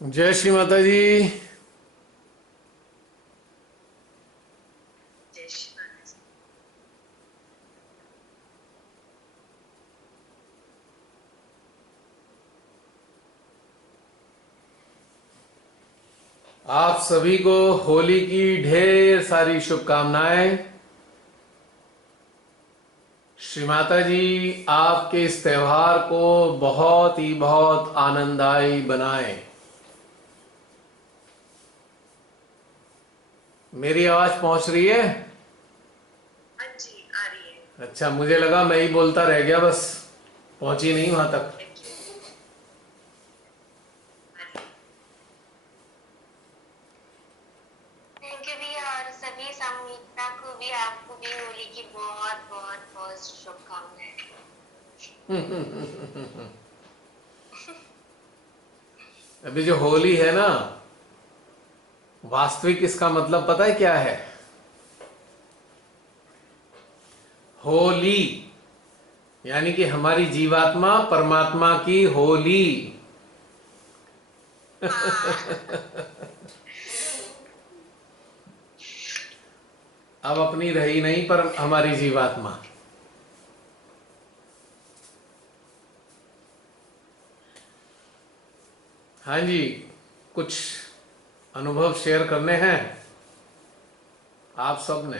जय श्री माता जी। जय श्री महाराज। आप सभी को होली की ढेर सारी शुभकामनाएं। श्री माता जी आपके इस त्योहार को बहुत आनंददायी बनाएं। मेरी आवाज पहुंच रही है? हाँ जी, आ रही है। अच्छा, मुझे लगा मैं ही बोलता रह गया, बस पहुंची नहीं वहां तक। एक्चुअली आ रही है। थैंक यू भी। और सभी संगीता को भी, आपको भी होली की बहुत बहुत बहुत शुभकामनाएं। अभी जो होली है ना, वास्तविक इसका मतलब पता है क्या है? होली यानी कि हमारी जीवात्मा परमात्मा की होली। हाँ। अब अपनी रही नहीं पर हमारी जीवात्मा। हाँ जी, कुछ अनुभव शेयर करने हैं आप सब ने।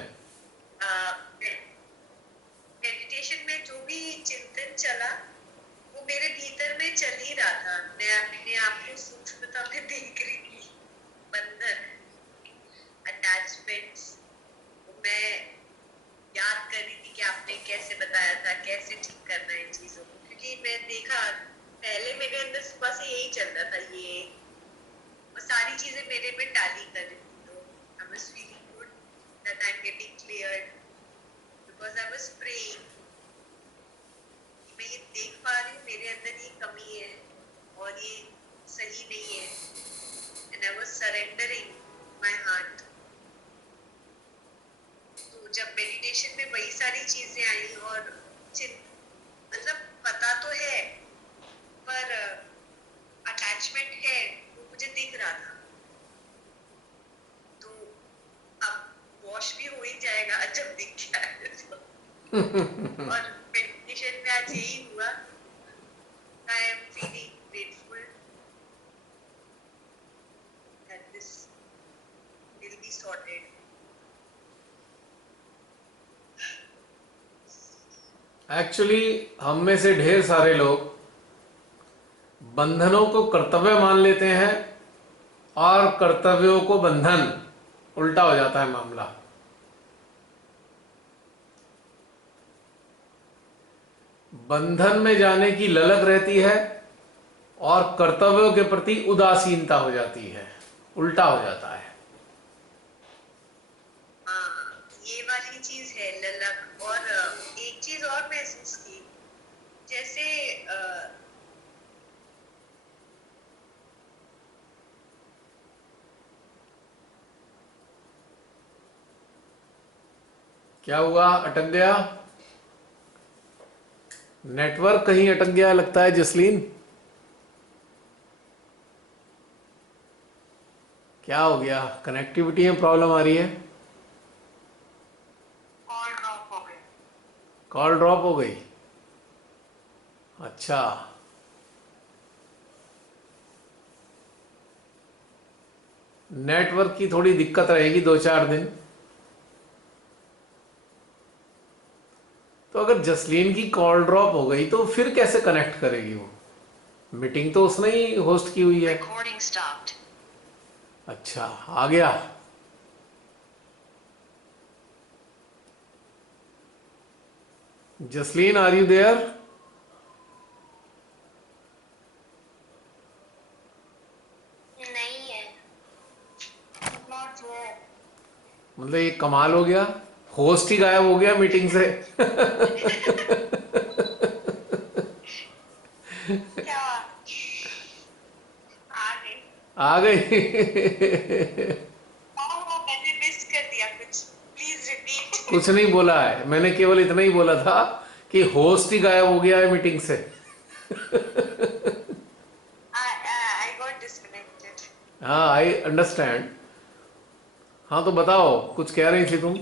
मेडिटेशन में जो भी चिंतन चला वो मेरे भीतर में चल ही रहा था। मैं अपने आप को सूक्ष्मता में देख रही थी। बंधन, अटैचमेंट्स, मैं याद कर रही थी कि आपने कैसे बताया था कैसे ठीक करना है इन चीजों को, क्योंकि मैं देखा पहले मेरे अंदर सुबह से यही चल रहा था। ये और सारी चीजें मेरे में टाली कर रही थी। तो I was feeling good that I am getting cleared because I was praying. मैं ये देख पा रही हूँ मेरे अंदर ये कमी है और ये सही नहीं है, and I was surrendering my heart. तो जब मेडिटेशन में वही सारी चीजें आई और मतलब पता तो है पर अटैचमेंट है वो मुझे दिख रहा था। तो अब वॉश भी हो ही जाएगा जब दिख गया है तो। और मेडिटेशन में आज यही हुआ। I am feeling grateful that this will be sorted. Actually हम में से ढेर सारे लोग बंधनों को कर्तव्य मान लेते हैं और कर्तव्यों को बंधन, उल्टा हो जाता है मामला। बंधन में जाने की ललक रहती है और कर्तव्यों के प्रति उदासीनता हो जाती है, उल्टा हो जाता है। हाँ, ये वाली चीज है ललक। और एक चीज और महसूस की, जैसे क्या हुआ? अटक गया? नेटवर्क कहीं अटक गया लगता है जसलीन। क्या हो गया? कनेक्टिविटी में प्रॉब्लम आ रही है? कॉल ड्रॉप हो गई। कॉल ड्रॉप हो गई? अच्छा, नेटवर्क की थोड़ी दिक्कत रहेगी 2-4 दिन। तो अगर जसलीन की कॉल ड्रॉप हो गई तो फिर कैसे कनेक्ट करेगी वो? मीटिंग तो उसने ही होस्ट की हुई है। Recording stopped. अच्छा, आ गया। Jasleen, are you there? नहीं है। Not here. मतलब ये कमाल हो गया, होस्ट ही गायब हो गया मीटिंग से। क्या? आ गई। आ गई। मैंने मिस कर दिया कुछ, प्लीज रिपीट। कुछ नहीं बोला है मैंने, केवल इतना ही बोला था कि होस्ट ही गायब हो गया है मीटिंग से। I got got disconnected. हाँ, आई अंडरस्टैंड। हाँ तो बताओ, कुछ कह रही थी तुम?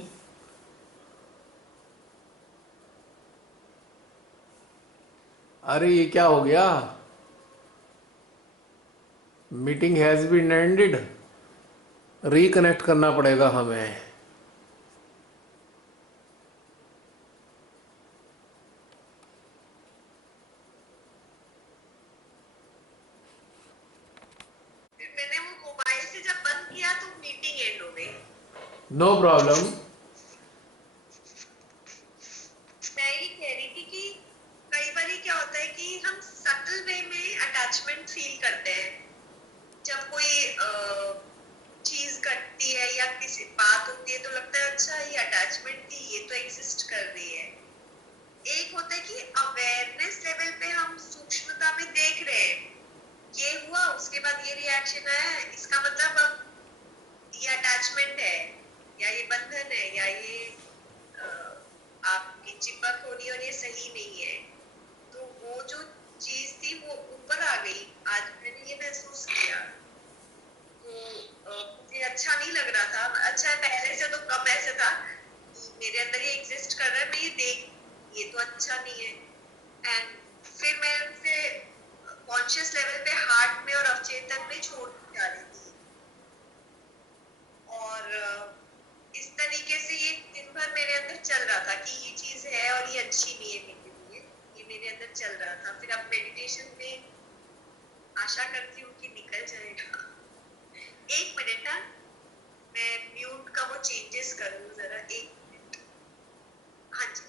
अरे ये क्या हो गया? Meeting has been ended. Reconnect करना पड़ेगा हमें। फिर मैंने वो मोबाइल से जब बंद किया तो मीटिंग एंड हो गई। No problem. मैं ये कह रही थी कि कई बार क्या होता है कि हम सटल वे में अटैचमेंट फील करते हैं। जब कोई चीज घटती है या किसी बात होती है तो लगता है अच्छा ये अटैचमेंट थी, ये तो एग्जिस्ट कर रही है। एक होता है कि अवेयरनेस लेवल पे हम सूक्ष्मता में देख रहे हैं, ये हुआ उसके बाद ये रिएक्शन आया, इसका मतलब अब ये अटैचमेंट है या ये बंधन है या ये आपकी चिपक होनी और ये सही नहीं है। तो वो जो चीज थी वो ऊपर आ गई, आज मैंने ये महसूस किया। तो मुझे अच्छा नहीं लग रहा था। अच्छा पहले से तो कम ऐसे था कि मेरे अंदर ये एग्जिस्ट कर रहा है, मैं ये देख, ये तो अच्छा नहीं है। एंड फिर मैं उसे कॉन्शियस लेवल पे हार्ट में और अवचेतन में छोड़ जा रही थी। और इस तरीके से ये दिन भर मेरे अंदर चल रहा था कि ये चीज है और ये अच्छी नहीं है मेरे लिए, ये मेरे अंदर चल रहा था। फिर अब मेडिटेशन में आशा करती हूँ कि निकल जाएगा। एक मिनट ना, मैं म्यूट का वो चेंजेस करूँ जरा, एक मिनट। हाँ जी,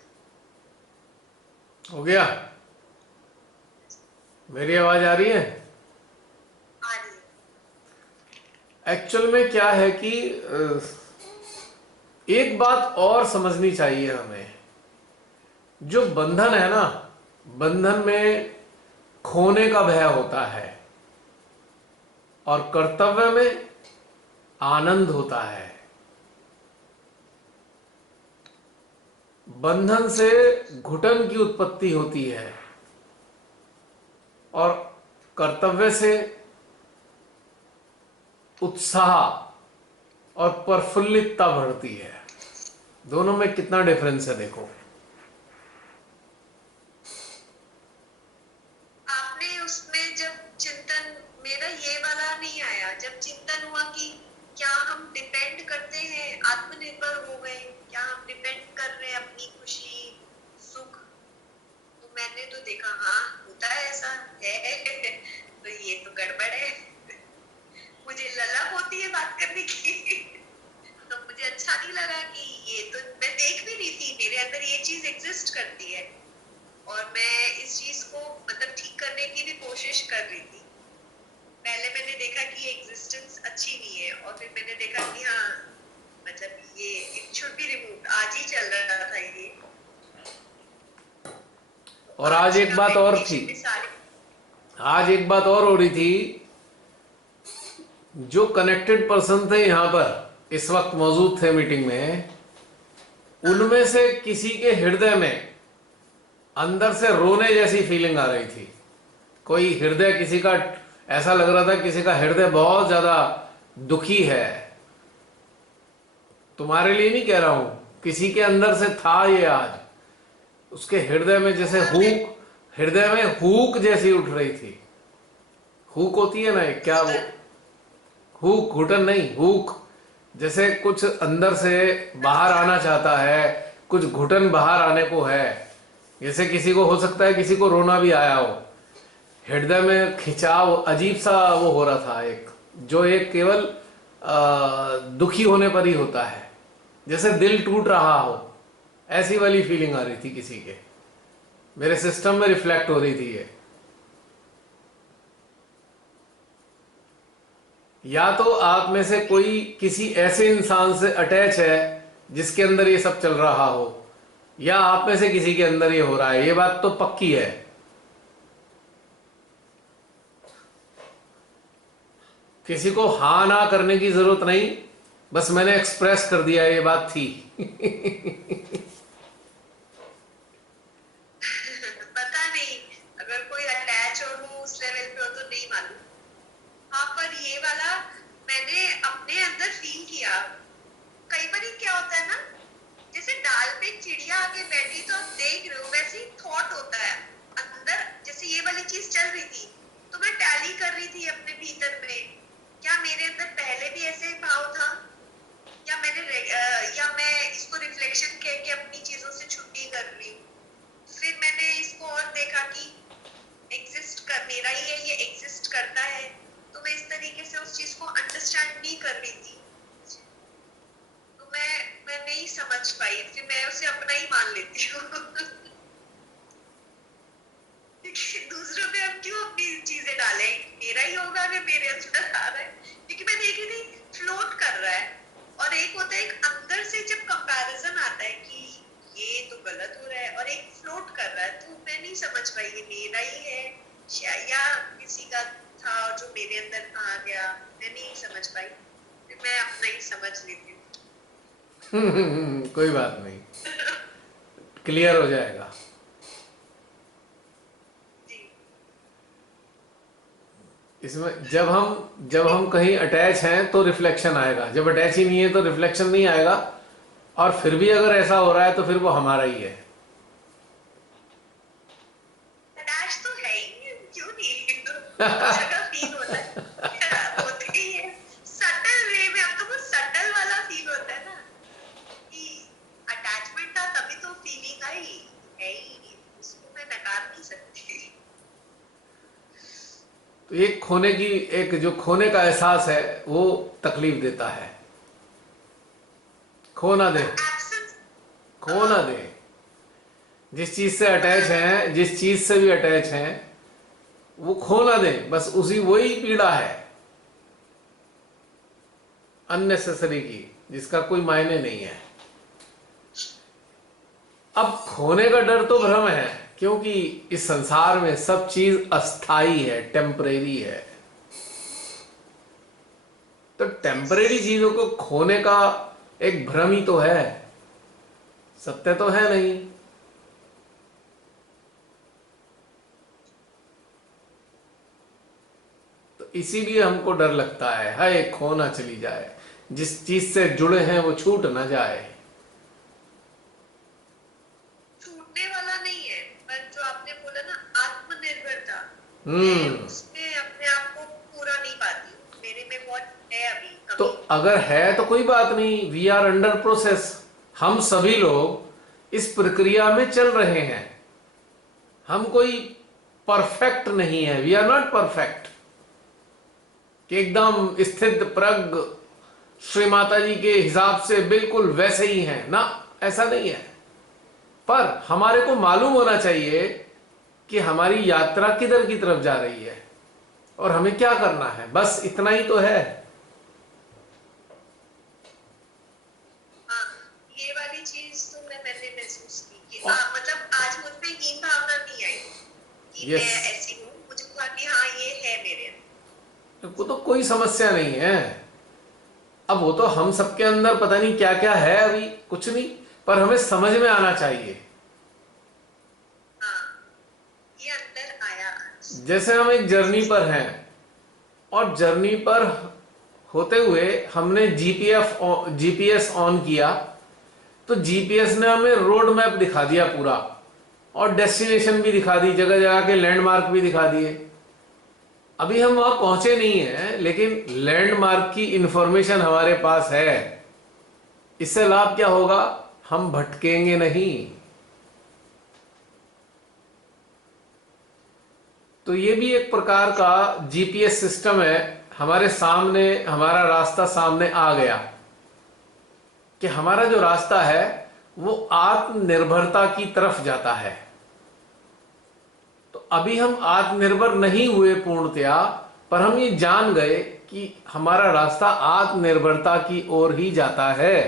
हो गया? मेरी आवाज आ रही है? आ रही है। एक्चुअल में क्या है कि एक बात और समझनी चाहिए हमें। जो बंधन है ना, बंधन में खोने का भय होता है और कर्तव्य में आनंद होता है। बंधन से घुटन की उत्पत्ति होती है और कर्तव्य से उत्साह और प्रफुल्लितता बढ़ती है। दोनों में कितना डिफरेंस है देखो। आपने उसमें जब चिंतन, मेरा ये वाला नहीं आया, जब चिंतन हुआ कि क्या हम डिपेंड करते हैं, आत्मनिर्भर हो गए, क्या हम डिपेंड कर रहे हैं अपनी खुशी सुख, तो मैंने तो देखा हाँ होता है, ऐसा है। तो ये तो गड़बड़ है। मुझे ललक होती है बात करने की। तो मुझे अच्छा नहीं लगा कि ये तो मैं देख भी रही थी, मेरे अंदर ये चीज एग्जिस्ट करती है और मैं इस चीज को मतलब ठीक करने की भी कोशिश कर रही थी। पहले मैंने देखा कि ये एग्जिस्टेंस अच्छी नहीं है और फिर मैंने देखा कि हाँ मतलब ये इट शुड बी रिमूव्ड। आज ही चल रहा था ये। और आज एक बात और थी, आज एक बात और हो रही थी। जो कनेक्टेड पर्सन थे यहां पर इस वक्त मौजूद थे मीटिंग में, उनमें से किसी के हृदय में अंदर से रोने जैसी फीलिंग आ रही थी। कोई हृदय किसी का ऐसा लग रहा था, किसी का हृदय बहुत ज्यादा दुखी है। तुम्हारे लिए नहीं कह रहा हूं, किसी के अंदर से था ये आज। उसके हृदय में जैसे हुक, हृदय में हुक जैसी उठ रही थी। हुक होती है ना, क्या वो हुक, घुटन नहीं, हुक। जैसे कुछ अंदर से बाहर आना चाहता है, कुछ घुटन बाहर आने को है। जैसे किसी को हो सकता है किसी को रोना भी आया हो, हृदय में खिंचाव अजीब सा वो हो रहा था, एक जो एक केवल दुखी होने पर ही होता है, जैसे दिल टूट रहा हो, ऐसी वाली फीलिंग आ रही थी किसी के। मेरे सिस्टम में रिफ्लेक्ट हो रही थी ये। या तो आप में से कोई किसी ऐसे इंसान से अटैच है जिसके अंदर ये सब चल रहा हो, या आप में से किसी के अंदर ये हो रहा है। ये बात तो पक्की है। किसी को हाँ ना करने की जरूरत नहीं, बस मैंने एक्सप्रेस कर दिया, ये बात थी। पता नहीं, अगर कोई अटैच और वो उस लेवल पे हो तो नहीं मालूम। ये वाला मैंने अपने अंदर फील किया। कई बार क्या होता है ना, जैसे डाल पे एक चिड़िया आके बैठी तो आप देख रहे हो, वैसे ही थॉट होता है अंदर। जैसे ये वाली चीज चल रही थी तो मैं टैली कर रही थी अपने भीतर में, क्या मेरे अंदर पहले भी ऐसे भाव था, या मैं इसको रिफ्लेक्शन कह के अपनी चीजों से छुट्टी कर रही हूँ। फिर मैंने इसको और देखा कि एग्जिस्ट कर मेरा ही है, ये एग्जिस्ट करता है। तो मैं इस तरीके से उस चीज को अंडरस्टैंड नहीं कर रही थी, तो मैं नहीं समझ पाई। फिर मैं उसे अपना ही मान लेती हूँ। दूसरों पे हम क्यों अपनी चीजें डालें, मेरा ही होगा अगर मेरे अंदर आ रहा है। क्योंकि मैं देख रही थी फ्लोट कर रहा है, और एक होता है एक अंदर से जब कंपैरिजन आता है कि ये तो गलत हो रहा है, और एक फ्लोट कर रहा है। तो मैं नहीं समझ पाई ये मेरा ही है या किसी का था जो मेरे अंदर आ गया, मैं नहीं समझ पाई। फिर मैं अपना ही समझ लेती हूँ। कोई बात नहीं, क्लियर हो जाएगा। जी इसमें जब हम कहीं अटैच हैं तो रिफ्लेक्शन आएगा, जब अटैच ही नहीं है तो रिफ्लेक्शन नहीं आएगा। और फिर भी अगर ऐसा हो रहा है तो फिर वो हमारा ही है। अटैच तो है ही, क्यों नहीं। जगह फील होता है, होता ही है सटल वे में। अब तो बहुत सटल वाला फील होता है ना कि अटैचमेंट था, तभी तो फीलिंग आई है ही, उसको मैं नकार नहीं सकती। तो एक जो खोने का एहसास है वो तकलीफ देता है। खो ना दे, एब्सेंस। खो ना दे। जिस चीज से अटैच हैं, जिस चीज से भी अटैच हैं, वो खो ना दे, बस उसी वही पीड़ा है अननेसेसरी की, जिसका कोई मायने नहीं है। अब खोने का डर तो भ्रम है, क्योंकि इस संसार में सब चीज अस्थाई है, टेम्परेरी है। तो टेम्परेरी चीजों को खोने का एक भ्रम ही तो है, सत्य तो है नहीं। तो इसीलिए हमको डर लगता है, हाय खो ना चली जाए, जिस चीज से जुड़े हैं वो छूट ना जाए। छूटने वाला नहीं है, पर जो आपने बोला ना आत्मनिर्भरता, मैं हम्म। उसमें अपने आप को पूरा नहीं पाती, मेरे में बहुत है अभी तो कमी। अगर है तो कोई बात नहीं, वी आर अंडर प्रोसेस। हम सभी लोग इस प्रक्रिया में चल रहे हैं। हम कोई परफेक्ट नहीं है, वी आर नॉट परफेक्ट कि एकदम स्थित प्रज्ञ श्री माता जी के हिसाब से बिल्कुल वैसे ही हैं ना, ऐसा नहीं है। पर हमारे को मालूम होना चाहिए कि हमारी यात्रा किधर की तरफ जा रही है और हमें क्या करना है, बस इतना ही तो है। हाँ, ये वाली चीज तो मैंने महसूस की कि मतलब आज मुझ में हीन भावना नहीं आई कि Yes. मैं ऐसी हूँ। मुझे हुआ कि हाँ ये है मेरे अंदर। वो तो कोई समस्या नहीं है। अब वो तो हम सबके अंदर पता नहीं क्या क्या है, अभी कुछ नहीं, पर हमें समझ में आना चाहिए। हाँ, ये अंदर आया आज। जैसे हम एक जर्नी पर हैं और जर्नी पर होते हुए हमने जीपीएस ऑन किया, तो जीपीएस ने हमें रोड मैप दिखा दिया पूरा, और डेस्टिनेशन भी दिखा दी, जगह जगह के लैंडमार्क भी दिखा दिए। अभी हम वहां पहुंचे नहीं हैं, लेकिन लैंडमार्क की इंफॉर्मेशन हमारे पास है। इससे लाभ क्या होगा, हम भटकेंगे नहीं। तो ये भी एक प्रकार का जीपीएस सिस्टम है। हमारे सामने हमारा रास्ता सामने आ गया कि हमारा जो रास्ता है वो आत्मनिर्भरता की तरफ जाता है। तो अभी हम आत्मनिर्भर नहीं हुए पूर्णतया, पर हम ये जान गए कि हमारा रास्ता आत्मनिर्भरता की ओर ही जाता है।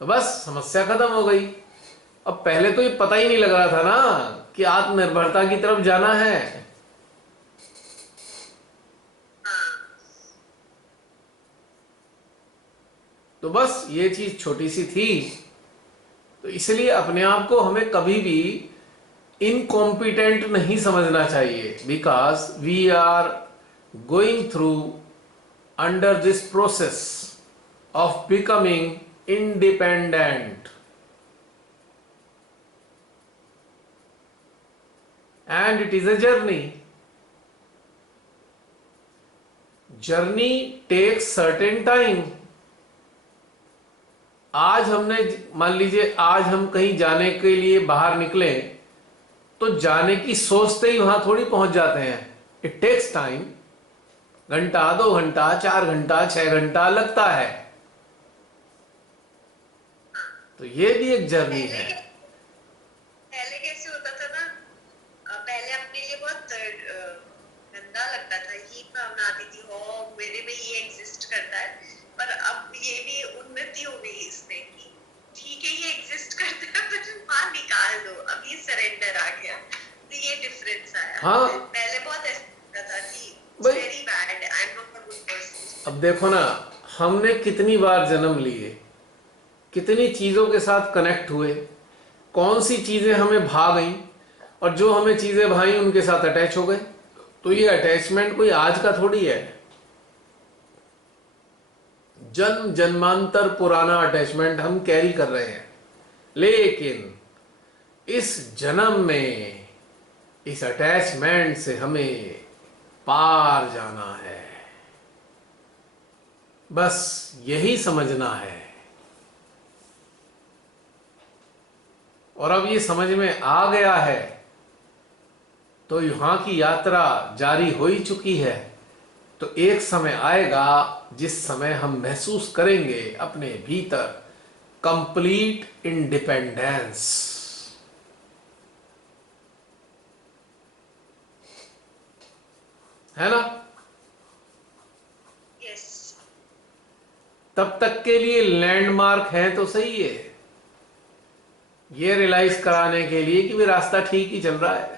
तो बस समस्या खत्म हो गई। अब पहले तो ये पता ही नहीं लग रहा था ना कि आत्मनिर्भरता की तरफ जाना है। तो बस ये चीज छोटी सी थी। तो इसलिए अपने आप को हमें कभी भी इनकॉम्पिटेंट नहीं समझना चाहिए, because we are going through under this process of becoming independent, and it is a journey. Journey takes certain time. आज हमने, मान लीजिए आज हम कहीं जाने के लिए बाहर निकले, तो जाने की सोचते ही वहां थोड़ी पहुंच जाते हैं. It takes time. घंटा, 2 घंटा, 4 घंटा, 6 घंटा लगता है. तो ये भी एक जर्नी है. पहले कैसे होता था ना, पहले अपने लिए बहुत गंदा लगता था, ये भावना आती थी, हो मेरे में ये एग्जिस्ट करता है. पर अब ये भी उन्नति हो गई इसमें कि ठीक है ये एग्जिस्ट करता है, पर बाहर निकाल दो, अब ये सरेंडर आ गया. तो ये डिफरेंस आया. हाँ. पहले बहुत ऐसा लगता था कि भाई, very bad, I am not a good person. अब देखो ना, हमने कितनी बार जन्म लिए, कितनी चीजों के साथ कनेक्ट हुए, कौन सी चीजें हमें भा गई, और जो हमें चीजें भाई उनके साथ अटैच हो गए. तो ये अटैचमेंट कोई आज का थोड़ी है. जन्म जन्मांतर पुराना अटैचमेंट हम कैरी कर रहे हैं. लेकिन इस जन्म में इस अटैचमेंट से हमें पार जाना है. बस यही समझना है. और अब ये समझ में आ गया है तो यहां की यात्रा जारी हो ही चुकी है. तो एक समय आएगा जिस समय हम महसूस करेंगे अपने भीतर कंप्लीट इंडिपेंडेंस. है ना? यस. तब तक के लिए लैंडमार्क है तो सही है, ये रियलाइज कराने के लिए कि वे रास्ता ठीक ही चल रहा है.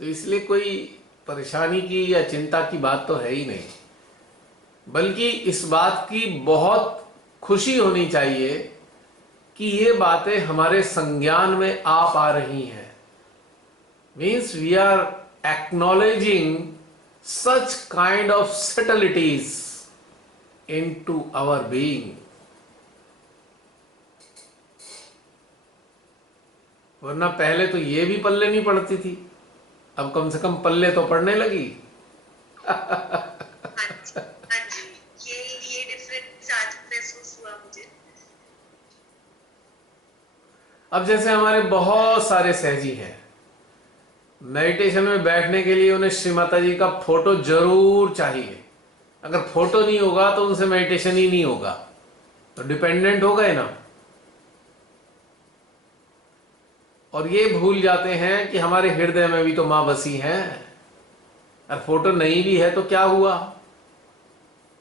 तो इसलिए कोई परेशानी की या चिंता की बात तो है ही नहीं, बल्कि इस बात की बहुत खुशी होनी चाहिए कि ये बातें हमारे संज्ञान में आ पा रही हैं. Means we are acknowledging such kind of subtleties into our being. वरना पहले तो ये भी पल्ले नहीं पड़ती थी, अब कम से कम पल्ले तो पड़ने लगी. हाँ जी, ये डिफरेंस आज महसूस हुआ मुझे. अब जैसे हमारे बहुत सारे सहजी हैं, मेडिटेशन में बैठने के लिए उन्हें श्री माता जी का फोटो जरूर चाहिए. अगर फोटो नहीं होगा तो उनसे मेडिटेशन ही नहीं होगा. तो डिपेंडेंट हो गए ना. और ये भूल जाते हैं कि हमारे हृदय में भी तो मां बसी हैं. और फोटो नहीं भी है तो क्या हुआ,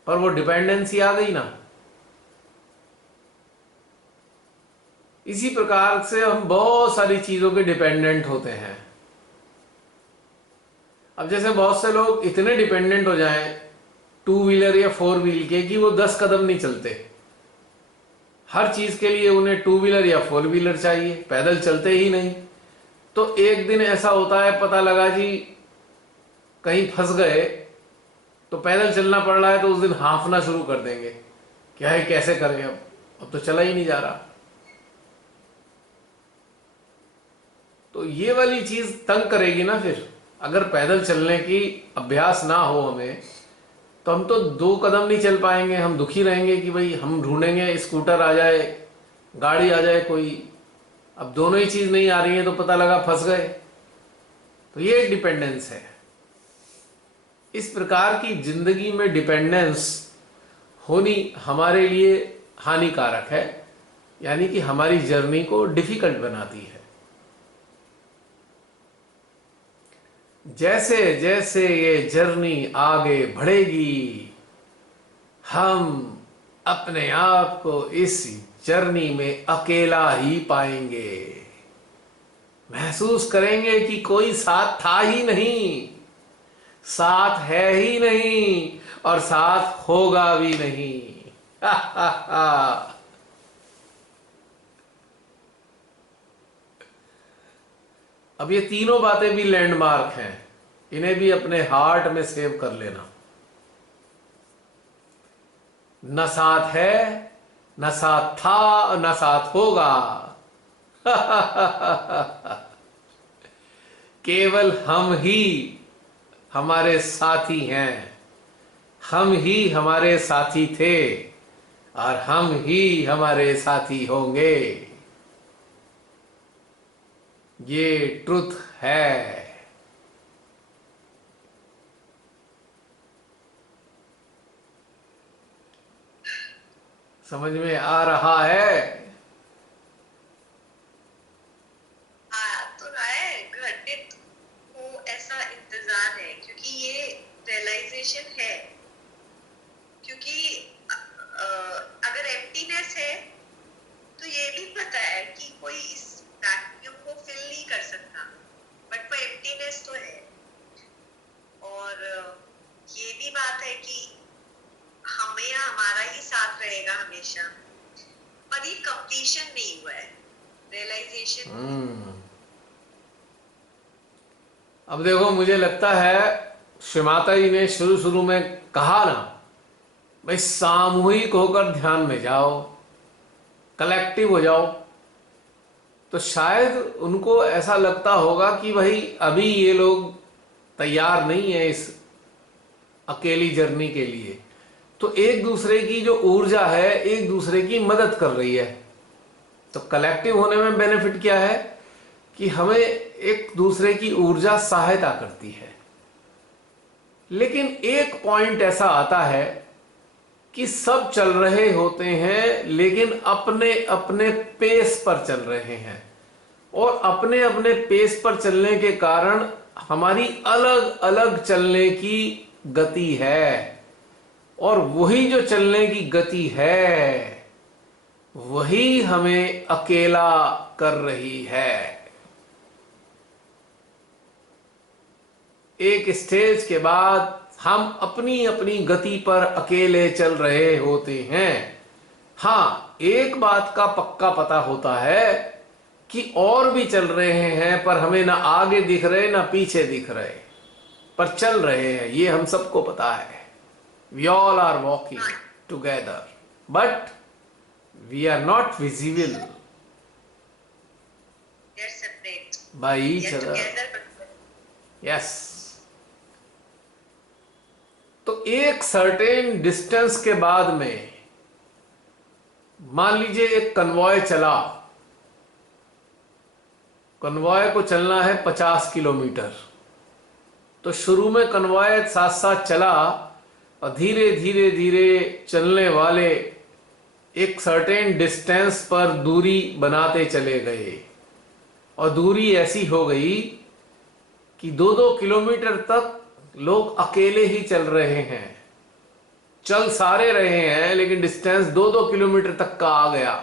पर वो डिपेंडेंसी आ गई ना. इसी प्रकार से हम बहुत सारी चीजों के डिपेंडेंट होते हैं. अब जैसे बहुत से लोग इतने डिपेंडेंट हो जाएं 2 व्हीलर या 4 व्हील के कि वो 10 कदम नहीं चलते. हर चीज के लिए उन्हें 2 व्हीलर या 4 व्हीलर चाहिए, पैदल चलते ही नहीं. तो एक दिन ऐसा होता है, पता लगा जी कहीं फंस गए, तो पैदल चलना पड़ रहा है, तो उस दिन हांफना शुरू कर देंगे, क्या है कैसे करें, अब तो चला ही नहीं जा रहा. तो ये वाली चीज तंग करेगी ना. फिर अगर पैदल चलने की अभ्यास ना हो हमें, तो हम तो 2 कदम नहीं चल पाएंगे. हम दुखी रहेंगे कि भाई हम ढूंढेंगे, स्कूटर आ जाए, गाड़ी आ जाए कोई. अब दोनों ही चीज नहीं आ रही है तो पता लगा फंस गए. तो ये डिपेंडेंस है. इस प्रकार की जिंदगी में डिपेंडेंस होनी हमारे लिए हानिकारक है, यानी कि हमारी जर्नी को डिफिकल्ट बनाती है. जैसे जैसे ये जर्नी आगे बढ़ेगी, हम अपने आप को इस जर्नी में अकेला ही पाएंगे. महसूस करेंगे कि कोई साथ था ही नहीं, साथ है ही नहीं, और साथ होगा भी नहीं. अब ये तीनों बातें भी लैंडमार्क हैं, इन्हें भी अपने हार्ट में सेव कर लेना। न साथ है, न साथ था, न साथ होगा। केवल हम ही हमारे साथी हैं, हम ही हमारे साथी थे, और हम ही हमारे साथी होंगे। ये ट्रुथ है। समझ में आ रहा है? तो रहा है, घटित को ऐसा इंतजार है, क्योंकि ये रियलाइजेशन है। क्योंकि अगर एम्प्टीनेस है तो ये भी पता है कि कोई इस वैक्यूम को फिल नहीं कर सकता, बट वो एम्प्टीनेस तो है। और ये भी बात है कि हमें हमारा ही साथ रहेगा हमेशा, पर ये कंप्लीशन नहीं हुआ है, रियलाइजेशन। अब देखो, मुझे लगता है श्री माता जी ने शुरू शुरू में कहा ना, भाई सामूहिक होकर ध्यान में जाओ, कलेक्टिव हो जाओ, तो शायद उनको ऐसा लगता होगा कि भाई अभी ये लोग तैयार नहीं है इस अकेली जर्नी के लिए। तो एक दूसरे की जो ऊर्जा है एक दूसरे की मदद कर रही है। तो कलेक्टिव होने में बेनिफिट क्या है कि हमें एक दूसरे की ऊर्जा सहायता करती है। लेकिन एक पॉइंट ऐसा आता है कि सब चल रहे होते हैं, लेकिन अपने अपने पेस पर चल रहे हैं, और अपने अपने पेस पर चलने के कारण हमारी अलग अलग चलने की गति है। और वही जो चलने की गति है वही हमें अकेला कर रही है। एक स्टेज के बाद हम अपनी अपनी गति पर अकेले चल रहे होते हैं। हाँ, एक बात का पक्का पता होता है कि और भी चल रहे हैं, पर हमें ना आगे दिख रहे ना पीछे दिख रहे, पर चल रहे हैं, ये हम सबको पता है। We all are walking together, but we are not visible They're separate. by each They're other. together, but yes. तो एक सर्टेन डिस्टेंस के बाद में मान लीजिए एक कन्वॉय चला, कन्वॉय को चलना है 50 किलोमीटर। तो शुरू में कन्वॉय साथ साथ चला, और धीरे धीरे धीरे चलने वाले एक सर्टेन डिस्टेंस पर दूरी बनाते चले गए, और दूरी ऐसी हो गई कि 2-2 किलोमीटर तक लोग अकेले ही चल रहे हैं। चल सारे रहे हैं, लेकिन डिस्टेंस 2-2 किलोमीटर तक का आ गया।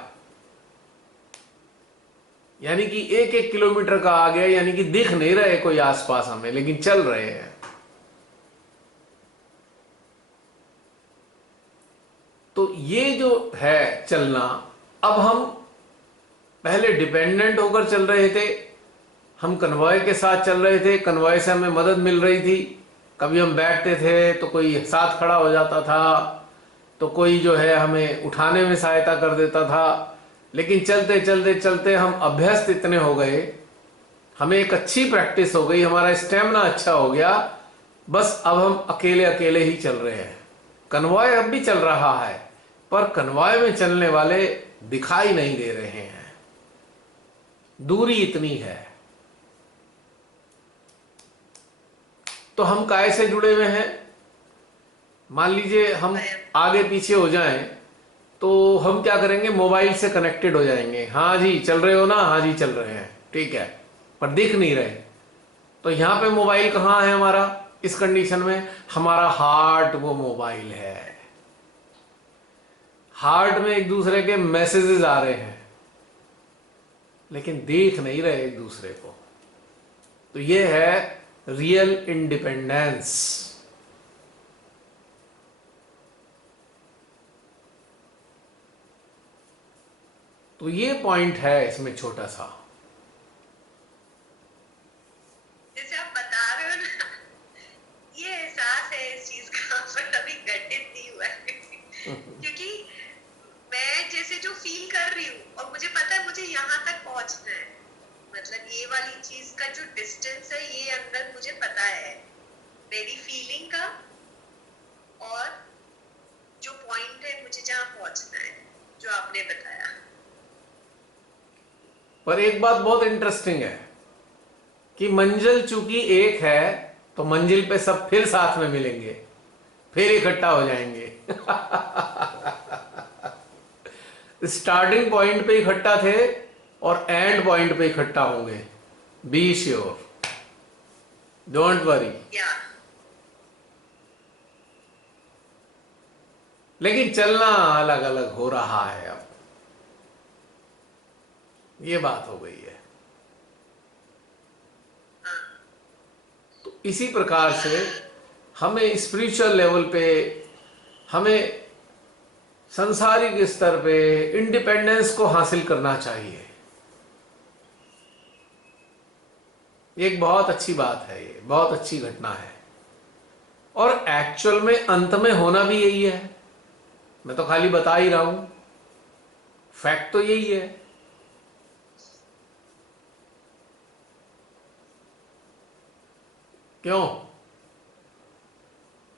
यानी कि 1-1 किलोमीटर का आ गया, यानी कि दिख नहीं रहे कोई आसपास हमें, लेकिन चल रहे हैं। तो ये जो है चलना, अब हम पहले डिपेंडेंट होकर चल रहे थे, हम कन्वॉय के साथ चल रहे थे, कन्वॉय से हमें मदद मिल रही थी। कभी हम बैठते थे तो कोई साथ खड़ा हो जाता था, तो कोई जो है हमें उठाने में सहायता कर देता था। लेकिन चलते चलते चलते हम अभ्यस्त इतने हो गए, हमें एक अच्छी प्रैक्टिस हो गई, हमारा स्टेमिना अच्छा हो गया, बस अब हम अकेले अकेले ही चल रहे हैं। कन्वॉय अब भी चल रहा है, पर कन्वॉय में चलने वाले दिखाई नहीं दे रहे हैं, दूरी इतनी है। तो हम काय से जुड़े हुए हैं? मान लीजिए हम आगे पीछे हो जाएं, तो हम क्या करेंगे, मोबाइल से कनेक्टेड हो जाएंगे। हाँ जी चल रहे हो ना, हाँ जी चल रहे हैं, ठीक है, पर दिख नहीं रहे। तो यहां पे मोबाइल कहाँ है हमारा? इस कंडीशन में हमारा हार्ट वो मोबाइल है। हार्ट में एक दूसरे के मैसेजेस आ रहे हैं, लेकिन देख नहीं रहे एक दूसरे को। तो ये है रियल इंडिपेंडेंस। तो ये पॉइंट है इसमें छोटा सा। ये वाली चीज का जो डिस्टेंस है ये अंदर मुझे पता है, मेरी फीलिंग का, और जो पॉइंट है मुझे जहाँ पहुंचना है, जो आपने बताया। पर एक बात बहुत इंटरेस्टिंग है कि मंजिल चूंकि एक है तो मंजिल पे सब फिर साथ में मिलेंगे, फिर इकट्ठा हो जाएंगे। स्टार्टिंग पॉइंट पे इकट्ठा थे और एंड पॉइंट पे इकट्ठा होंगे। Be sure, don't worry. या लेकिन चलना अलग अलग हो रहा है, अब ये बात हो गई है। तो इसी प्रकार से हमें स्पिरिचुअल लेवल पे, हमें सांसारिक स्तर पे इंडिपेंडेंस को हासिल करना चाहिए। एक बहुत अच्छी बात है, ये बहुत अच्छी घटना है, और एक्चुअल में अंत में होना भी यही है। मैं तो खाली बता ही रहा हूं, फैक्ट तो यही है। क्यों?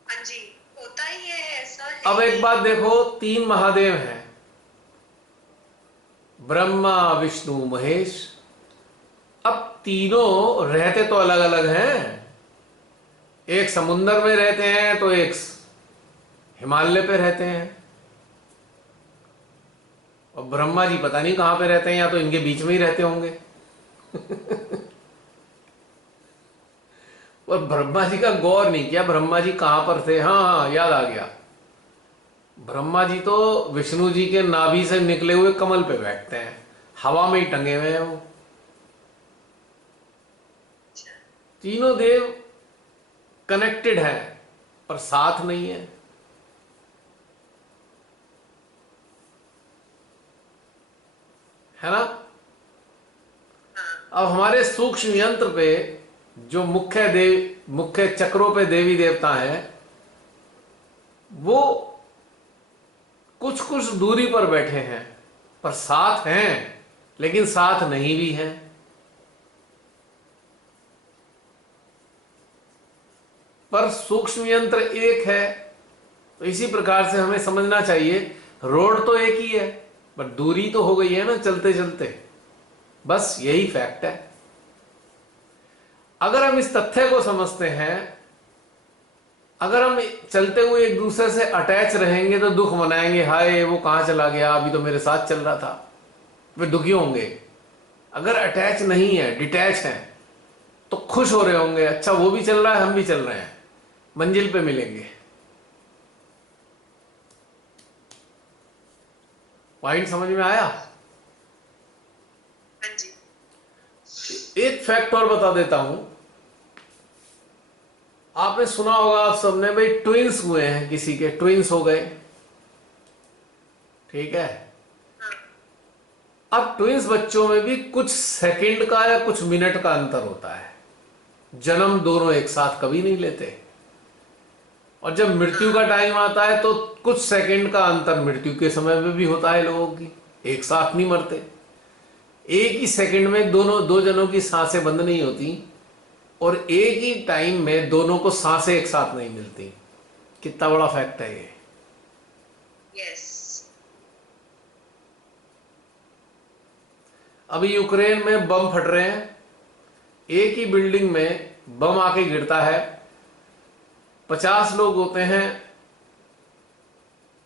हाँ जी, होता ही है, ऐसा है। अब एक बात देखो, 3 महादेव हैं, ब्रह्मा विष्णु महेश। अब तीनों रहते तो अलग अलग हैं, एक समुंदर में रहते हैं तो एक हिमालय पे रहते हैं, और ब्रह्मा जी पता नहीं कहां पे रहते हैं, या तो इनके बीच में ही रहते होंगे। और ब्रह्मा जी का गौर नहीं किया, ब्रह्मा जी कहां पर थे। हाँ हाँ, याद आ गया, ब्रह्मा जी तो विष्णु जी के नाभि से निकले हुए कमल पे बैठते हैं, हवा में ही टंगे हुए हैं वो। तीनों देव कनेक्टेड हैं पर साथ नहीं है, है ना। अब हमारे सूक्ष्म यंत्र पे जो मुख्य चक्रों पे देवी देवता हैं, वो कुछ कुछ दूरी पर बैठे हैं, पर साथ हैं, लेकिन साथ नहीं भी हैं। पर सूक्ष्म यंत्र एक है, तो इसी प्रकार से हमें समझना चाहिए, रोड तो एक ही है, पर दूरी तो हो गई है ना चलते चलते। बस यही फैक्ट है। अगर हम इस तथ्य को समझते हैं, अगर हम चलते हुए एक दूसरे से अटैच रहेंगे तो दुख मनाएंगे, हाय वो कहां चला गया, अभी तो मेरे साथ चल रहा था, वे दुखी होंगे। अगर अटैच नहीं है, डिटैच है, तो खुश हो रहे होंगे, अच्छा वो भी चल रहा है, हम भी चल रहे हैं, मंजिल पे मिलेंगे। पॉइंट समझ में आया? हाँ जी। एक फैक्ट और बता देता हूं, आपने सुना होगा, आप सबने, भाई ट्विंस हुए हैं, किसी के ट्विंस हो गए, ठीक है। अब ट्विंस बच्चों में भी कुछ सेकंड का या कुछ मिनट का अंतर होता है, जन्म दोनों एक साथ कभी नहीं लेते, और जब मृत्यु का टाइम आता है तो कुछ सेकंड का अंतर मृत्यु के समय में भी होता है लोगों की, एक साथ नहीं मरते। एक ही सेकंड में दो जनों की सांसें बंद नहीं होती, और एक ही टाइम में दोनों को सांसें एक साथ नहीं मिलती। कितना बड़ा फैक्ट है ये। यस। अभी यूक्रेन में बम फट रहे हैं, एक ही बिल्डिंग में बम आके गिरता है, 50 लोग होते हैं,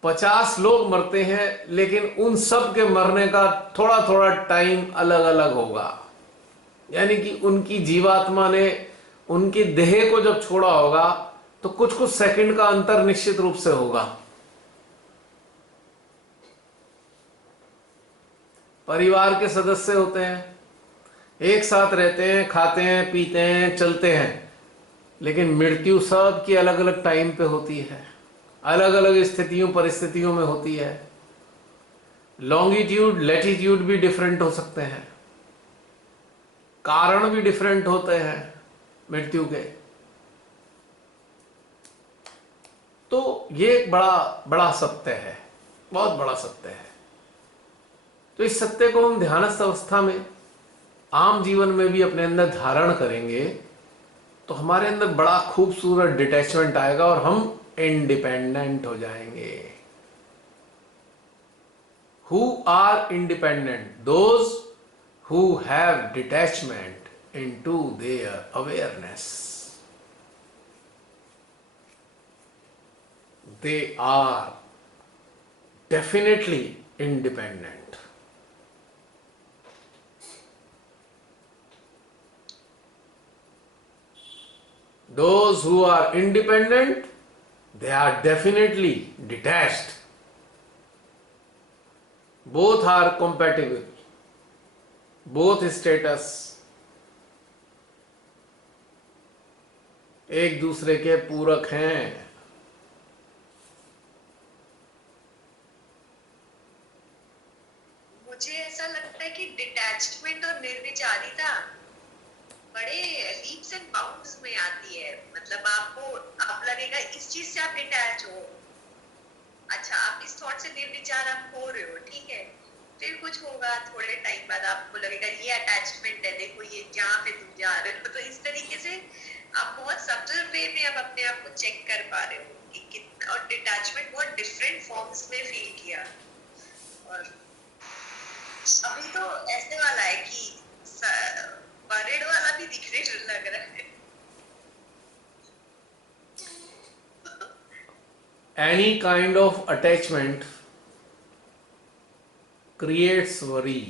50 लोग मरते हैं, लेकिन उन सब के मरने का थोड़ा थोड़ा टाइम अलग अलग होगा। यानी कि उनकी जीवात्मा ने उनकी देह को जब छोड़ा होगा तो कुछ कुछ सेकंड का अंतर निश्चित रूप से होगा। परिवार के सदस्य होते हैं, एक साथ रहते हैं, खाते हैं, पीते हैं, चलते हैं, लेकिन मृत्यु सब की अलग अलग टाइम पे होती है, अलग अलग स्थितियों परिस्थितियों में होती है। लॉन्गिट्यूड लैटिट्यूड भी डिफरेंट हो सकते हैं, कारण भी डिफरेंट होते हैं मृत्यु के। तो ये एक बड़ा बड़ा सत्य है, बहुत बड़ा सत्य है। तो इस सत्य को हम ध्यानस्थ अवस्था में आम जीवन में भी अपने अंदर धारण करेंगे तो हमारे अंदर बड़ा खूबसूरत डिटैचमेंट आएगा और हम इंडिपेंडेंट हो जाएंगे। Who are independent? Those who have detachment into their awareness. They are definitely independent. Those who are independent, they are definitely detached. Both are compatible. Both status एक दूसरे के पूरक हैं। मुझे ऐसा लगता है कि डिटैचमेंट और निर्विचारिता बड़े लीप्स एंड बाउंड्स में आती है। मतलब आप लगेगा इस चीज से आप डिटैच हो, अच्छा आप इस थॉट से निर्विचार आप हो रहे हो, ठीक है, फिर कुछ होगा थोड़े टाइम बाद आपको लगेगा ये अटैचमेंट है, देखो ये जहाँ पे तुम जा रहे हो। तो इस तरीके से आप बहुत सटल वे में अब अपने आप को चेक कर पा रहे हो कि कितना, और डिटैचमेंट बहुत डिफरेंट फॉर्म्स में फील किया। और अभी तो ऐसे वाला है कि बरेड वाला भी दिखने लग रहा है। Any kind of attachment creates worry.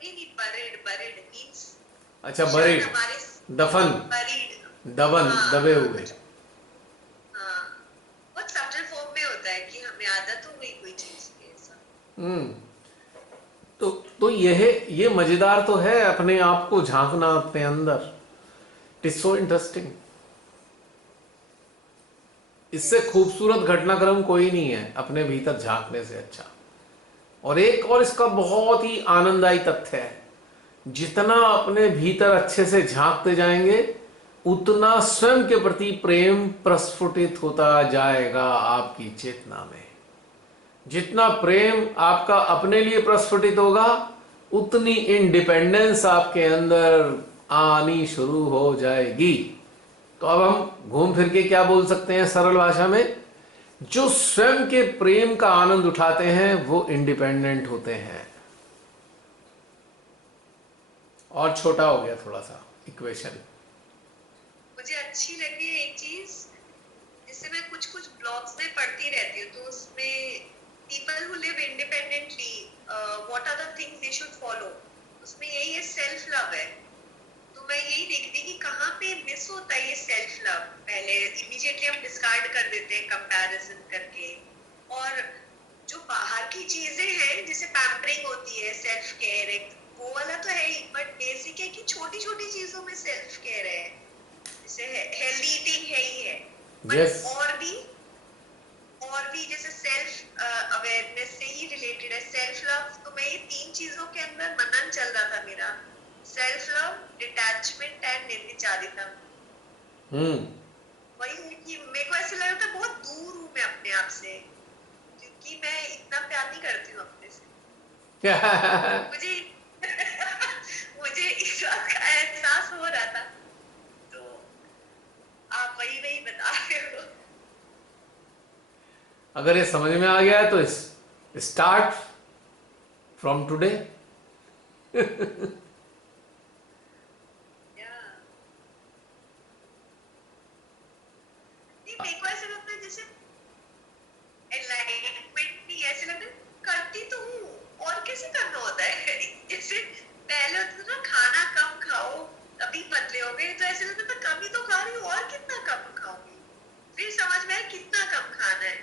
नहीं, बरेड मींस अच्छा, बरीड, दफन, दबन, हाँ, दबे हुए। हाँ, बहुत सटल फॉर्म में होता है कि हमें आदत हो गई कोई चीज की ऐसा। तो ये मजेदार तो है अपने आप को झांकना अपने अंदर। It is so interesting. इससे खूबसूरत घटनाक्रम कोई नहीं है अपने भीतर झांकने से अच्छा। और एक और इसका बहुत ही आनंददायी तथ्य है, जितना अपने भीतर अच्छे से झांकते जाएंगे उतना स्वयं के प्रति प्रेम प्रस्फुटित होता जाएगा आपकी चेतना में। जितना प्रेम आपका अपने लिए प्रस्फुटित होगा उतनी इंडिपेंडेंस आपके अंदर आनी शुरू हो जाएगी। तो अब हम घूम फिर के क्या बोल सकते हैं सरल भाषा में? जो स्वयं के प्रेम का आनंद उठाते हैं वो इंडिपेंडेंट होते हैं। और छोटा हो गया थोड़ा सा इक्वेशन। मुझे अच्छी लगी है एक चीज, जिससे मैं कुछ ब्लॉग्स में पढ़ती रहती हूँ, तो उसमें people who live independently, what are the things they should follow, उसमें यही है सेल्फ लव है। तो मैं यही देखती कि कहाँ पे मिस होता है ये सेल्फ लव। पहले इमीडिएटली हम डिस्कार्ड कर देते हैं कंपैरिजन करके, और जो बाहर की चीजें हैं जैसे पैम्परिंग होती है, सेल्फ केयर है, वो वाला तो है ही, बट बेसिक है कि छोटी छोटी चीजों में सेल्फ केयर है, जैसे हेल्दी ईटिंग है ही है, Yes. और भी जैसे सेल्फ अवेयरनेस से ही रिलेटेड है सेल्फ लव। तो मैं ये तीन चीजों के अंदर मनन चल रहा था मेरा, सेल्फ लव, डिटैचमेंट एंड निर्विचारिता। वही है कि मेरे को ऐसा लग रहा था बहुत दूर हूँ मैं अपने आप से, क्योंकि मैं इतना प्यार नहीं करती हूँ अपने से। मुझे इस बात का एहसास हो रहा था। तो आप वही बता रहे हो। अगर ये समझ में आ गया है तो स्टार्ट फ्रॉम टुडे। मेरे को ऐसा लगता है जैसे एनलाइटमेंट नहीं, ऐसे लगता है करती तो हूँ और कैसे करना होता है। जैसे पहले होता था ना खाना कम खाओ तभी पतले हो गए, तो ऐसे लगता था कम ही तो खा रही हूँ और कितना कम खाऊंगी, फिर समझ में आया कितना कम खाना है।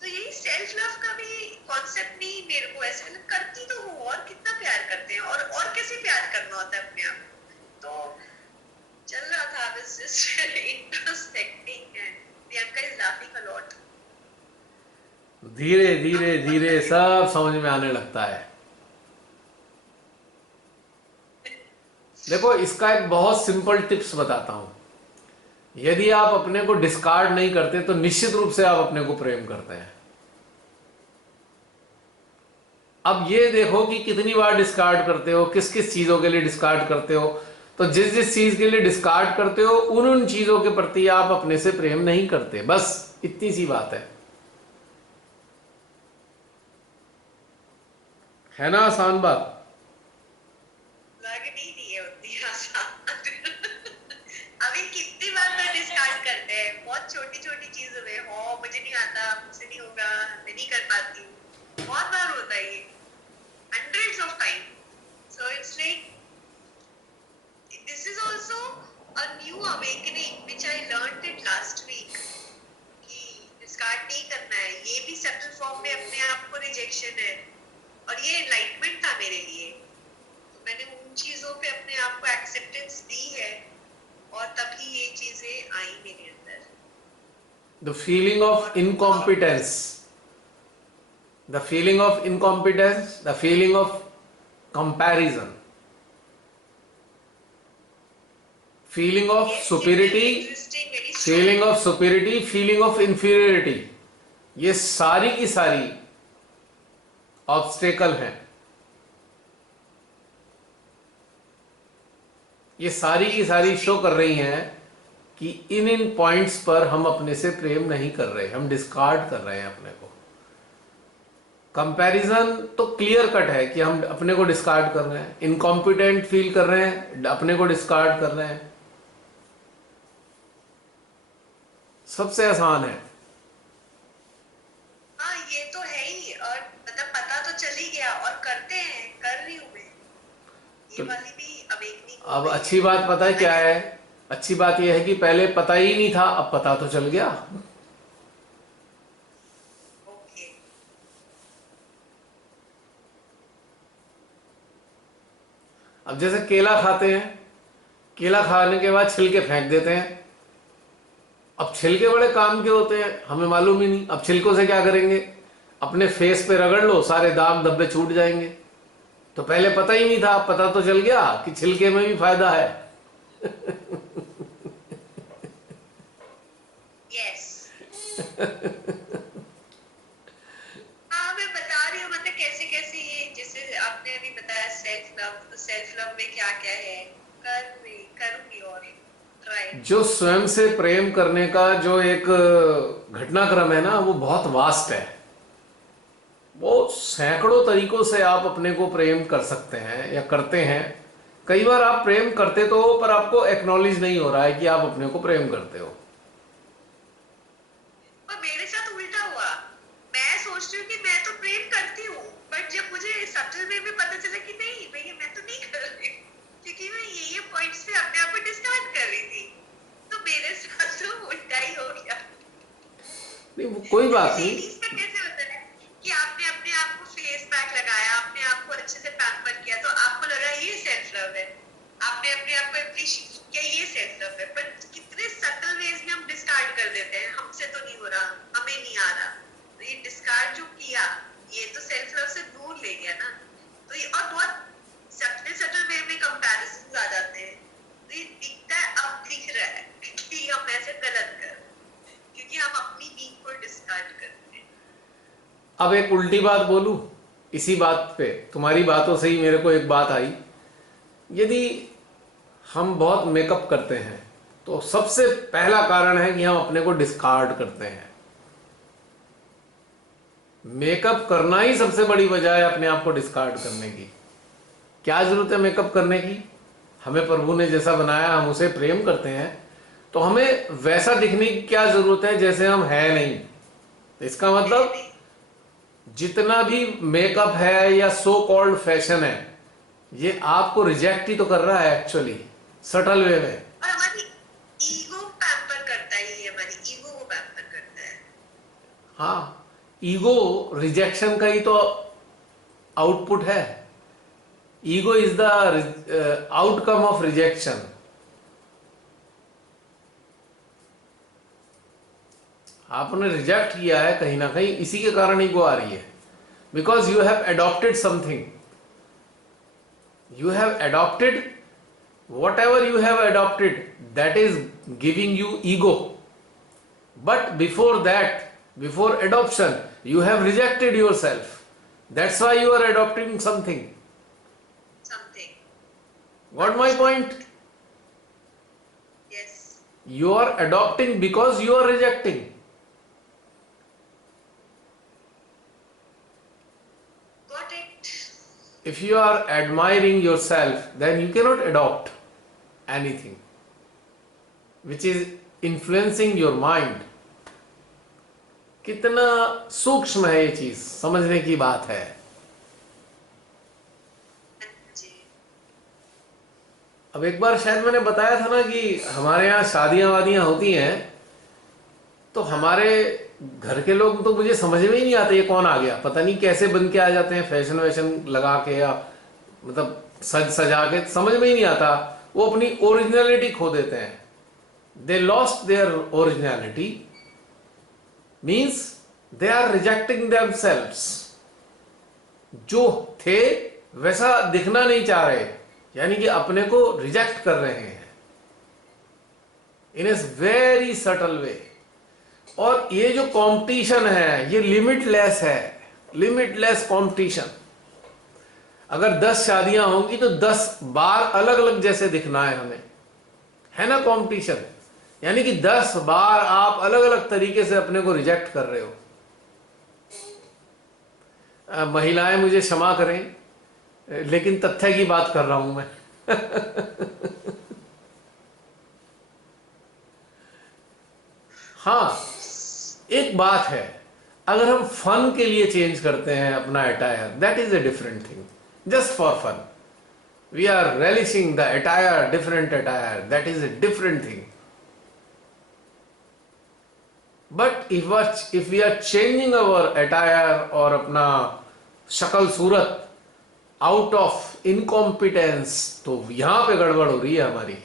तो यही सेल्फ लव का भी कॉन्सेप्ट नहीं, मेरे को ऐसे लगता करती तो हूँ और कितना प्यार करते हैं और कैसे प्यार करना होता है अपने आप। तो चल रहा था, I was just introspecting and Priyanka is laughing a lot. धीरे धीरे धीरे सब समझ में आने लगता है। देखो, इसका एक बहुत सिंपल टिप्स बताता हूं। यदि आप अपने को डिस्कार्ड नहीं करते तो निश्चित रूप से आप अपने को प्रेम करते हैं। अब ये देखो कि कितनी बार डिस्कार्ड करते हो, किस किस चीजों के लिए डिस्कार्ड करते हो। तो जिस जिस चीज के लिए डिस्कार्ड करते हो उन उन चीजों के प्रति आप अपने से प्रेम नहीं करते, बस इतनी सी बात है ना? आसान बात। लग नहीं रही है उतनी आसान। अभी कितनी बार मैं डिस्कार्ड करते हैं, बहुत छोटी छोटी चीजों में, हो मुझे नहीं आता, मुझसे नहीं होगा, मैं नहीं कर पाती हूँ, बहुत बार होता है ये, hundreds of time. So it's like this is also a new awakening which I learned it last week कि डिस्कार्ड नहीं करना है, ये भी सटल फॉर्म में अपने आप को रिजेक्शन है, और ये एनलाइटमेंट था मेरे लिए। तो मैंने उन चीजों पे अपने आप को एक्सेप्टेंस दी है, और तभी ये चीजें आई मेरे अंदर। The feeling of incompetence, the feeling of incompetence, the feeling of comparison, feeling of superiority, feeling of superiority, feeling of inferiority, ये सारी की सारी ऑब्स्टेकल हैं। ये सारी की सारी शो कर रही हैं कि इन इन पॉइंट्स पर हम अपने से प्रेम नहीं कर रहे, हम डिस्कार्ड कर रहे हैं अपने को। कंपैरिजन तो क्लियर कट है कि हम अपने को डिस्कार्ड कर रहे हैं, इनकॉम्पिटेंट फील कर रहे हैं, अपने को डिस्कार्ड कर रहे हैं। सबसे आसान है। हाँ ये तो है ही, और मतलब पता तो चल ही गया, और करते हैं, कर रही हूँ मैं, ये तो वाली भी अवेकनिंग। अब अच्छी बात पता है क्या है? अच्छी बात यह है कि पहले पता ही नहीं था, अब पता तो चल गया। ओके। अब जैसे केला खाते हैं, केला खाने के बाद छिलके फेंक देते हैं। अब छिलके बड़े काम के होते हैं, हमें मालूम ही नहीं। अब छिलकों से क्या करेंगे? अपने फेस पे रगड़ लो, सारे दाग धब्बे छूट जाएंगे। तो पहले पता ही नहीं था, अब पता तो चल गया कि छिलके में भी फायदा है। यस। हाँ मैं बता रही हूँ, मतलब कैसे कैसे ये, जैसे आपने अभी बताया सेल्फ लव, तो सेल्फ लव में क्या क्या है, करूंगी और ट्राई। जो स्वयं से प्रेम करने का जो एक घटनाक्रम है ना, वो बहुत वास्ट है। वो सैकड़ों तरीकों से आप अपने को प्रेम कर सकते हैं या करते हैं। कई बार आप प्रेम करते तो हो, पर आपको एक्नॉलेज नहीं हो रहा है कि आप अपने को प्रेम करते हो। और मेरे साथ उल्टा हुआ, मैं सोचती हूँ कि मैं तो प्रेम करती हूँ, बट जब मुझे सटल वे में पता चला कि नहीं भैया मैं तो नहीं कर रही, क्योंकि मैं ये पॉइंट्स पे अपने आप को डिस्कार्ड कर रही थी, तो मेरे साथ तो उल्टा ही हो गया। नहीं वो कोई बात नहीं। लेडीज में कैसे होता है कि आपने अपने आप को फेस पैक लगाया, अपने आप को अच्छे से पैम्पर किया, तो आपको लगा ये सेल्फ लव है, आपने अपने आप को एप्रिशिएट किया, ये सेल्फ लव है। पर कितने सटल वेज में हम डिस्कार्ड कर देते हैं, हमसे तो नहीं हो रहा, हमें नहीं आ रहा, तो ये डिस्कार्ड जो किया ये तो सेल्फ लव से दूर ले गया ना। तो ये और बहुत सटल वे में कंपैरिजंस आ जाते हैं, तो ये दिखता है, अब दिख रहा है कि हम ऐसे गलत कर, क्योंकि हम अपनी बीइंग को डिस्कार्ड करते हैं। अब एक उल्टी बात बोलूं इसी बात पे, तुम्हारी बातों से ही मेरे को एक बात आई। यदि हम बहुत मेकअप करते हैं तो सबसे पहला कारण है कि हम अपने को डिस्कार्ड करते हैं। मेकअप करना ही सबसे बड़ी वजह है अपने आप को डिस्कार्ड करने की। क्या जरूरत है मेकअप करने की? हमें प्रभु ने जैसा बनाया, हम उसे प्रेम करते हैं, तो हमें वैसा दिखने की क्या जरूरत है जैसे हम है नहीं। तो इसका मतलब जितना भी मेकअप है या सो कॉल्ड फैशन है, ये आपको रिजेक्ट ही तो कर रहा है एक्चुअली, सटल वे में। और हमारी ईगो पैम्पर करता है, ये हमारी ईगो को पैम्पर करता है। हाँ, ईगो रिजेक्शन का ही तो आउटपुट है। Ego is the outcome of rejection. आपने रिजेक्ट किया है कहीं ना कहीं, इसी के कारण ईगो आ रही है। Because you have adopted something, you have adopted whatever you have adopted, that is giving you ego. But before that, before adoption, you have rejected yourself. That's why you are adopting something. Something. Got my point? Yes. You are adopting because you are rejecting. Got it. If you are admiring yourself, then you cannot adopt anything which is influencing your mind. कितना सूक्ष्म है ये चीज, समझने की बात है. जी. अब एक बार शायद मैंने बताया था ना कि हमारे यहाँ शादियां वादियां होती हैं, तो हमारे घर के लोग तो मुझे समझ में ही नहीं आते ये कौन आ गया, पता नहीं कैसे बन के आ जाते हैं, फैशन वैशन लगा के या मतलब सज सजा के, समझ में ही नहीं आता. वो अपनी ओरिजिनलिटी खो देते हैं. They lost their originality, means they are rejecting themselves. जो थे वैसा दिखना नहीं चाह रहे, यानी कि अपने को रिजेक्ट कर रहे हैं इन ए वेरी सटल वे. और ये जो कंपटीशन है ये लिमिटलेस है, लिमिटलेस कंपटीशन. अगर 10 शादियां होंगी तो 10 बार अलग अलग जैसे दिखना है हमें, है ना कंपटीशन. यानी कि 10 बार आप अलग अलग तरीके से अपने को रिजेक्ट कर रहे हो. महिलाएं मुझे क्षमा करें, लेकिन तथ्य की बात कर रहा हूं मैं. हाँ, एक बात है, अगर हम फन के लिए चेंज करते हैं अपना attire, that is a different thing. Just for fun we are relishing the attire, different attire, that is a different thing. But if we are changing our attire और अपना शक्ल सूरत आउट ऑफ इनकॉम्पिटेंस, तो यहां पे गड़बड़ हो रही है हमारी.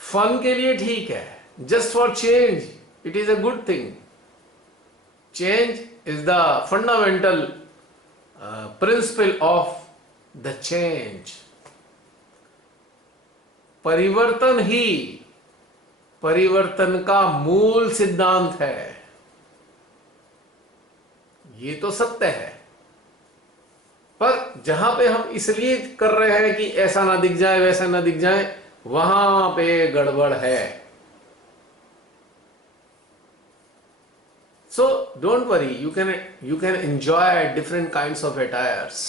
फन के लिए ठीक है, just for change it is a good thing. Change is the fundamental principle of the change. परिवर्तन ही परिवर्तन का मूल सिद्धांत है. ये तो सत्य है, पर जहां पे हम इसलिए कर रहे हैं कि ऐसा ना दिख जाए वैसा ना दिख जाए, वहां पे गड़बड़ है. So don't worry, you can enjoy different kinds of attires,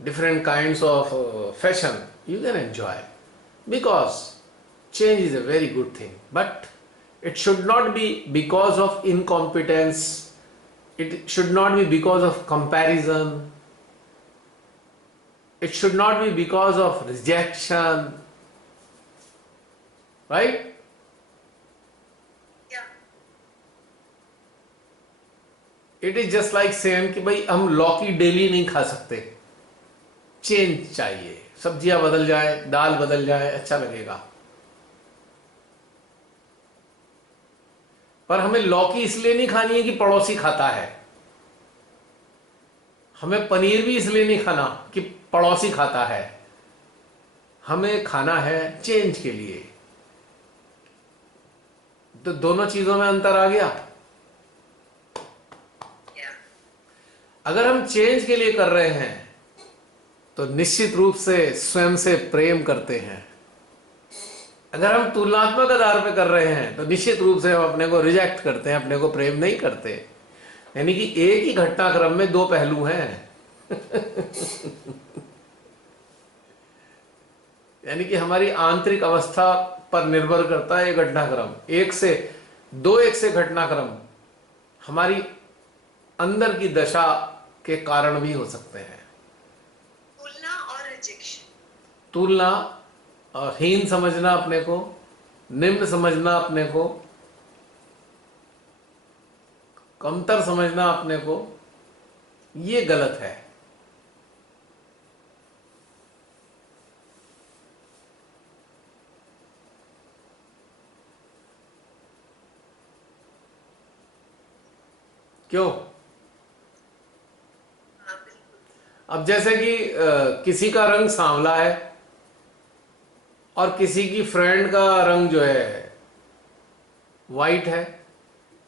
different kinds of fashion. You can enjoy, because change is a very good thing, but it should not be because of incompetence. It should not be because of comparison. It should not be because of rejection. Right? Yeah. It is just like saying कि भाई हम लौकी daily नहीं खा सकते, change चाहिए, सब्जियां बदल जाए, दाल बदल जाए, अच्छा लगेगा. पर हमें लौकी इसलिए नहीं खानी है कि पड़ोसी खाता है. हमें पनीर भी इसलिए नहीं खाना कि पड़ोसी खाता है. हमें खाना है चेंज के लिए. तो दोनों चीजों में अंतर आ गया. Yeah. अगर हम चेंज के लिए कर रहे हैं तो निश्चित रूप से स्वयं से प्रेम करते हैं. अगर हम तुलनात्मक आधार पर कर रहे हैं तो निश्चित रूप से हम अपने को रिजेक्ट करते हैं, अपने को प्रेम नहीं करते. यानी कि एक ही घटनाक्रम में दो पहलू हैं. यानी कि हमारी आंतरिक अवस्था पर निर्भर करता है ये घटनाक्रम. एक से घटनाक्रम हमारी अंदर की दशा के कारण भी हो सकते हैं. तुलना और रिजेक्शन. तुलना और हीन समझना अपने को, निम्न समझना अपने को, कमतर समझना अपने को, ये गलत है. क्यों? हाँ बिल्कुल. अब जैसे कि किसी का रंग सांवला है और किसी की फ्रेंड का रंग जो है वाइट है,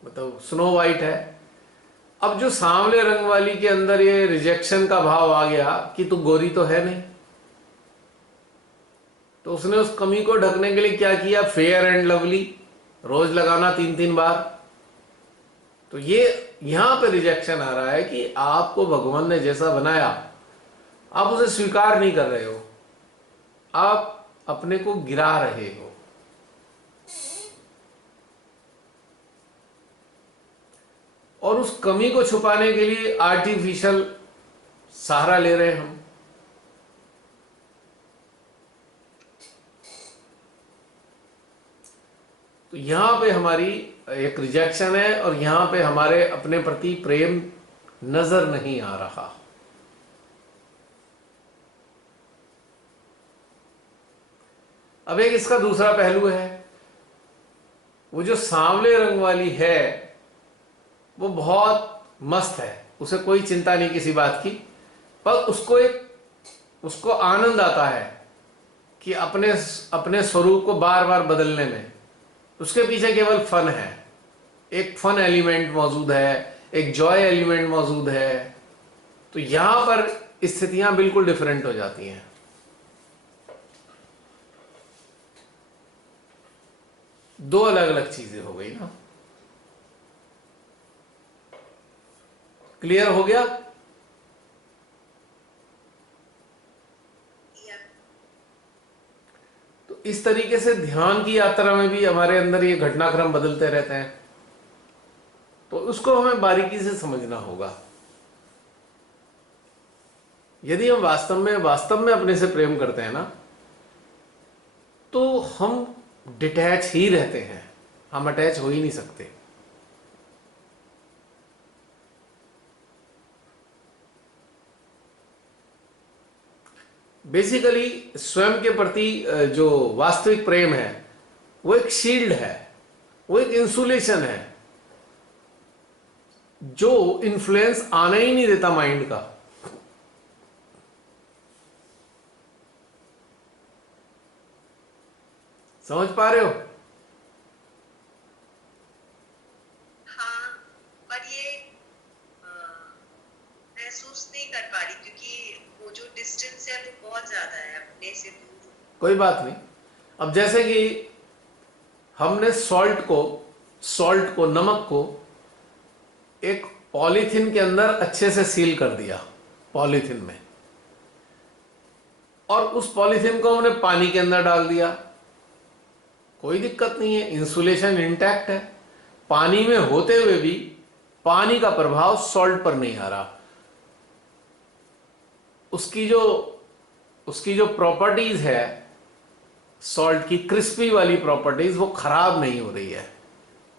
मतलब स्नो वाइट है। अब जो सांवले रंग वाली के अंदर ये रिजेक्शन का भाव आ गया कि तू गोरी तो है नहीं, तो उसने उस कमी को ढकने के लिए क्या किया, फेयर एंड लवली रोज लगाना 3-3 बार। तो ये यहां पे रिजेक्शन आ रहा है कि आपको भगवान ने जैसा बनाया आप उसे स्वीकार नहीं कर रहे हो, आप अपने को गिरा रहे हो। और उस कमी को छुपाने के लिए आर्टिफिशियल सहारा ले रहे हैं हम। तो यहां पे हमारी एक रिजेक्शन है और यहां पे हमारे अपने प्रति प्रेम नजर नहीं आ रहा। अब एक इसका दूसरा पहलू है, वो जो सांवले रंग वाली है वो बहुत मस्त है, उसे कोई चिंता नहीं किसी बात की, पर उसको आनंद आता है कि अपने स्वरूप को बार बार बदलने में। उसके पीछे केवल फन है, एक फन एलिमेंट मौजूद है, एक जॉय एलिमेंट मौजूद है। तो यहां पर स्थितियां बिल्कुल डिफरेंट हो जाती हैं। दो अलग अलग चीजें हो गई ना। क्लियर हो गया? तो इस तरीके से ध्यान की यात्रा में भी हमारे अंदर ये घटनाक्रम बदलते रहते हैं, तो उसको हमें बारीकी से समझना होगा। यदि हम वास्तव में अपने से प्रेम करते हैं ना, तो हम डिटैच ही रहते हैं, हम अटैच हो ही नहीं सकते। बेसिकली स्वयं के प्रति जो वास्तविक प्रेम है वो एक शील्ड है, वो एक इंसुलेशन है जो इन्फ्लुएंस आने ही नहीं देता माइंड का। समझ पा रहे हो? हाँ, पर ये महसूस नहीं कर पा रही क्योंकि वो जो डिस्टेंस है वो बहुत ज्यादा है अपने से दूर। कोई बात नहीं। अब जैसे कि हमने सॉल्ट को नमक को एक पॉलीथीन के अंदर अच्छे से सील कर दिया पॉलीथीन में, और उस पॉलीथीन को हमने पानी के अंदर डाल दिया, कोई दिक्कत नहीं है, इंसुलेशन इंटैक्ट है। पानी में होते हुए भी पानी का प्रभाव सॉल्ट पर नहीं आ रहा। उसकी जो प्रॉपर्टीज है सॉल्ट की, क्रिस्पी वाली प्रॉपर्टीज, वो खराब नहीं हो रही है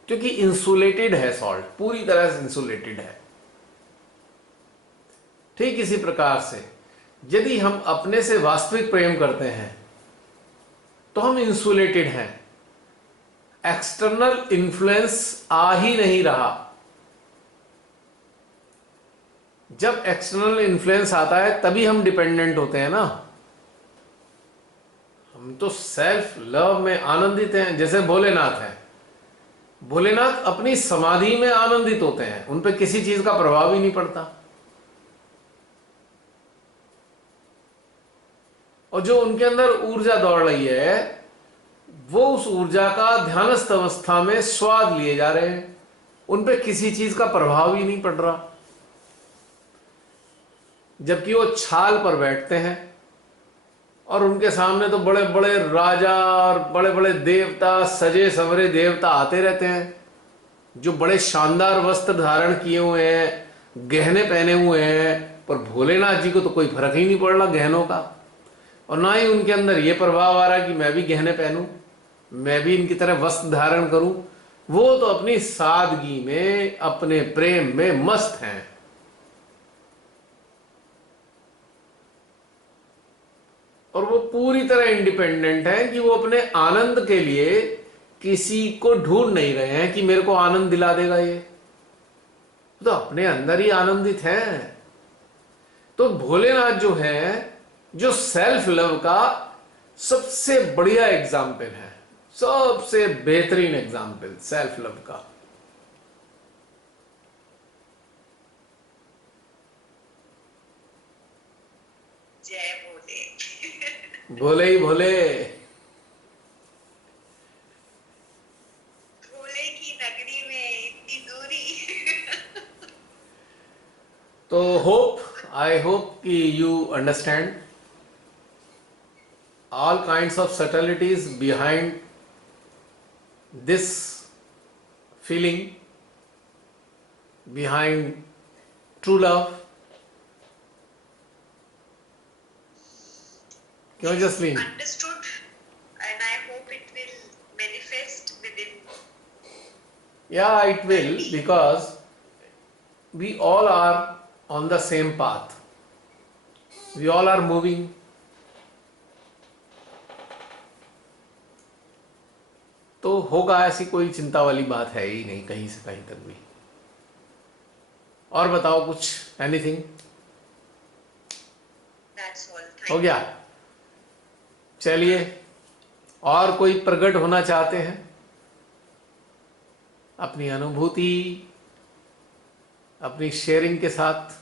क्योंकि इंसुलेटेड है, सॉल्ट पूरी तरह से इंसुलेटेड है। ठीक इसी प्रकार से यदि हम अपने से वास्तविक प्रेम करते हैं तो हम इंसुलेटेड हैं, एक्सटर्नल इन्फ्लुएंस आ ही नहीं रहा। जब एक्सटर्नल इन्फ्लुएंस आता है तभी हम डिपेंडेंट होते हैं ना। हम तो सेल्फ लव में आनंदित हैं, जैसे भोलेनाथ हैं। भोलेनाथ अपनी समाधि में आनंदित होते हैं, उन पर किसी चीज का प्रभाव ही नहीं पड़ता। और जो उनके अंदर ऊर्जा दौड़ रही है वो उस ऊर्जा का ध्यानस्थ अवस्था में स्वाद लिए जा रहे हैं, उन पे किसी चीज का प्रभाव ही नहीं पड़ रहा। जबकि वो छाल पर बैठते हैं और उनके सामने तो बड़े बड़े राजा और बड़े बड़े देवता, सजे संवरे देवता आते रहते हैं जो बड़े शानदार वस्त्र धारण किए हुए हैं, गहने पहने हुए हैं, पर भोलेनाथ जी को तो कोई फर्क ही नहीं पड़ रहा गहनों का, और ना ही उनके अंदर ये प्रभाव आ रहा कि मैं भी गहने पहनूं, मैं भी इनकी तरह वस्त्र धारण करूं। वो तो अपनी सादगी में, अपने प्रेम में मस्त हैं। और वो पूरी तरह इंडिपेंडेंट है कि वो अपने आनंद के लिए किसी को ढूंढ नहीं रहे हैं कि मेरे को आनंद दिला देगा ये, तो अपने अंदर ही आनंदित हैं। तो भोलेनाथ जो है, जो सेल्फ लव का सबसे बढ़िया एग्जाम्पल है, सबसे बेहतरीन एग्जाम्पल सेल्फ लव का। भोले ही भोले। भोले की नगरी में इतनी दूरी। तो आई होप कि you understand all kinds of subtleties behind this feeling, behind true love. क्यों Jasleen? Understood, and I hope it will manifest within. Yeah, it will, because we all are on the same path. We all are moving. तो होगा, ऐसी कोई चिंता वाली बात है ही नहीं कहीं से कहीं तक भी। और बताओ कुछ, एनीथिंग? That's all. हो गया? चलिए, और कोई प्रकट होना चाहते हैं अपनी अनुभूति, अपनी शेयरिंग के साथ?